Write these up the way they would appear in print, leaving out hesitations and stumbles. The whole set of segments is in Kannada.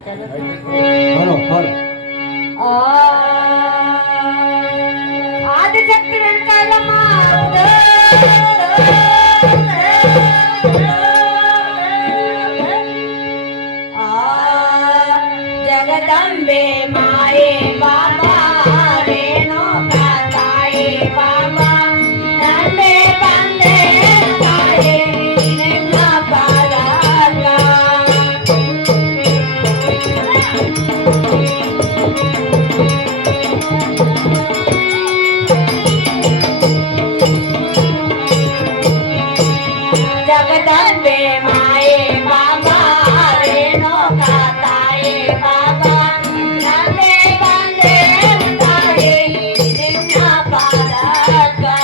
हलो हलो ఆదిశక్తి వెంకటమ్మ జగదంబే మాయే బాబా రేణుకా తాయే బాబా నందే తందే తాయే నిన్న పాదాగా जगदम्बे माये बाबा रेणुका ताये बाबा नंदे बंदे ताये निन्न पादका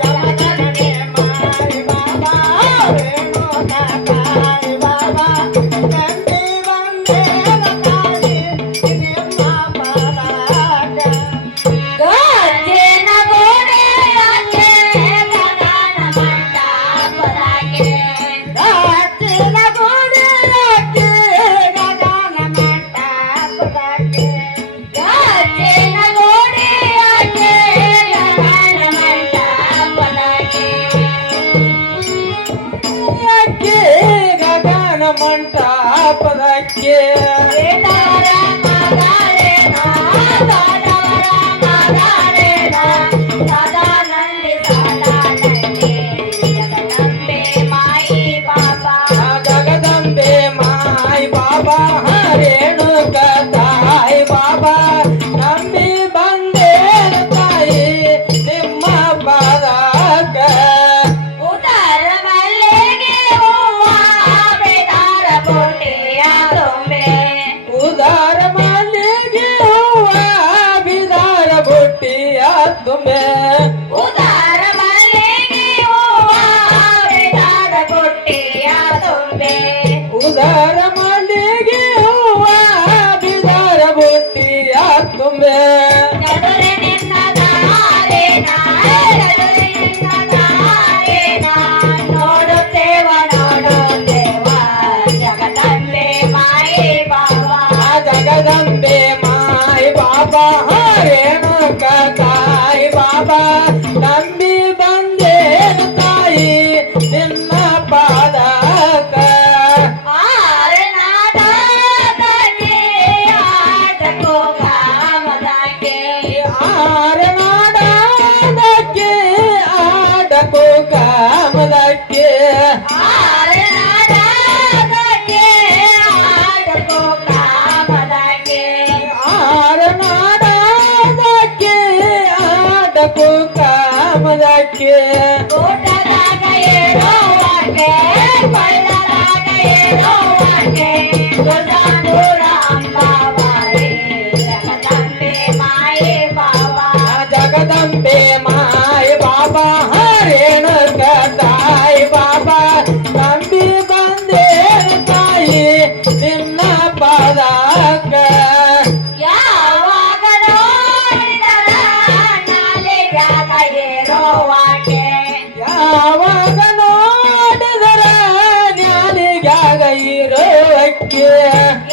जगदम्बे माये बाबा रेणुका ताये बाबा नंदे बंदे ताये निन्न पादका गजे नगोरे आके गगन मंडपराके गजे नगोरे आके गगन मंडपराके गजे नगोरे आके गगन मंडपराके याके गगन मंडपराके जगदम्बे माई बाबा रेणुका ताई बाबा नंबी बंदे ताई निम्म पादक उदर मल्लिगे हूवा बेदार बोटिया तुम्बे उदार मालिगे हुआ बिदार बुटिया तुम्हें उदर मल्लिगे हूवा बेदार बोटिया तुम्बे उदार मालिगे हुआ बिदार बुटिया तुम्हें गडुरे निन्न ದಾರೆ ಗडुरे निन्न ದಾರೆ ನೋಡುತ್ತೇವ ಜಗದಂಬೆ ಮಾಯೆ ಬಾಬಾ जगदम्बे माई बाबा रेणुका ताई बाबा नंबी बंदे ताई निन्न पादक ಆರನಾಡದಗೆ ಆಟಕೋ ಕಾಮದಗೆ ಆರನಾಡದಕ್ಕೆ ಆಡಕೋ ಕಾಮದಕ್ಕೆ ಆರನಾಡದಗೆ ಆಟಕೋ ಕಾಮದಗೆ ಆರನಾಡದಕ್ಕೆ ಆಡಕೋ ಕಾಮದಕ್ಕೆ ಊಟದಾಗ ಏರೋವಾಗೆ ಕೊಳ್ಳದಾಗ ಏರೋವಾಗೆ ದೊಡ್ಡೂರ ಅಂಬಾವಾರೆ ಜಗದಂಬೆ ಮಾಯೆ ಬಾಬಾ जगदम्बे माई बाबा रेणुका ताई बाबा नंबी बंदे ताई निन्न पादक ಯಾವಾಗ ನೋಡಿದರ ನಾಲಿಗ್ಯಾಗ ಏರೋವಾಗೆ ಯಾವಾಗ ನೋಡಿದರ ಜ್ಞಾನಿಗಾಗ ಇರೋಕ್ಕೆ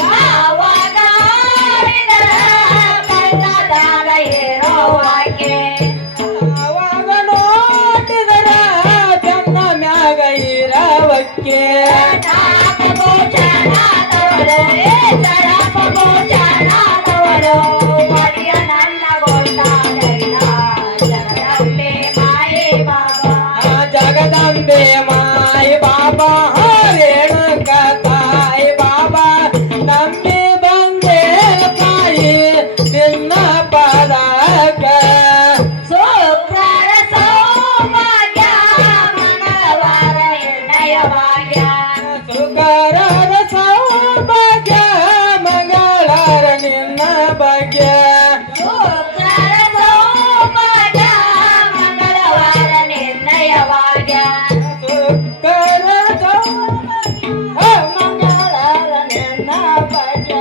ಯಾವಾಗ ನೋಡಿದರ ಕಣ್ಣದಾಗ ಏರೋವಾಗೆ ಯಾವಾಗ ನೋಡಿದರ ಜನ್ನ ಮ್ಯಾಗ ಇರವಕ್ಕೆ जगदम्बे माई बाबा रेणुका ताई बाबा नंबी बंदे ताई निन्न पादक ಶುಕ್ರವಾರ ಸೌಭಾಗ್ಯ ಮಂಗಳವಾರ ನಿರ್ಣಯವಾಗ್ಯ ಸುಕರರ ಸೌಭಾಗ್ಯ ಮಂಗಳರ ನಿನ್ನ ಭಾಗ್ಯ ಶುಕ್ರವಾರ ಸೌಭಾಗ್ಯ ಮಂಗಳವಾರ ನಿರ್ಣಯವಾಗ್ಯ ಸುಕರ ಸೌಭಾಗ್ಯ ಮಂಗಳರ ನಿನ್ನ ಭಾಗ್ಯ